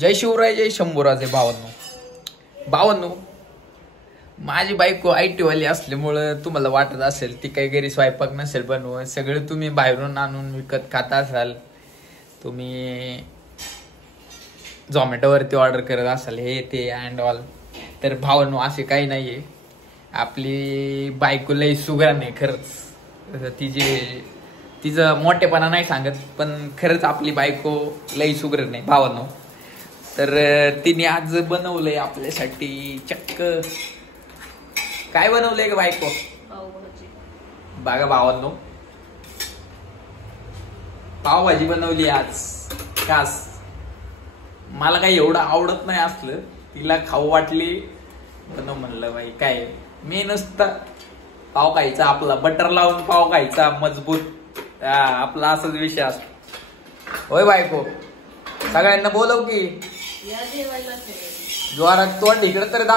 जय शिवराय जय शंभूराजे भावांनो माझी बायको IT वाली असल्यामुळं तुम्हाला वाटत असेल ती काही घरी स्वयंपाक नसेल बनवत, सगळं तुम्ही बाहेरून आणून विकत खाता असाल, तुम्ही झोमॅटोवरती ऑर्डर करत असाल हे ते अँड ऑल. तर भावांनो असे काही नाहीये, आपली बायको लई सुगरण आहे खरंच. तिचं मोठेपणा नाही सांगत, पण खरंच आपली बायको लई सुगरण आहे भावांनो. तर तिने आज बनवलंय आपल्यासाठी चक्क. काय बनवलंय का बायको? बघा भावांनो, पावभाजी बनवली आज खास. मला काही एवढं आवडत नाही असलं, तिला खाऊ वाटली बनव म्हणलं. बाई काय मी नुसतं पाव खायचा, आपला बटर लावून पाव खायचा मजबूत, आपला असाच विषय असतो. होय बायको, सगळ्यांना बोलव की जोरात तोंड इकडे तर दाखव.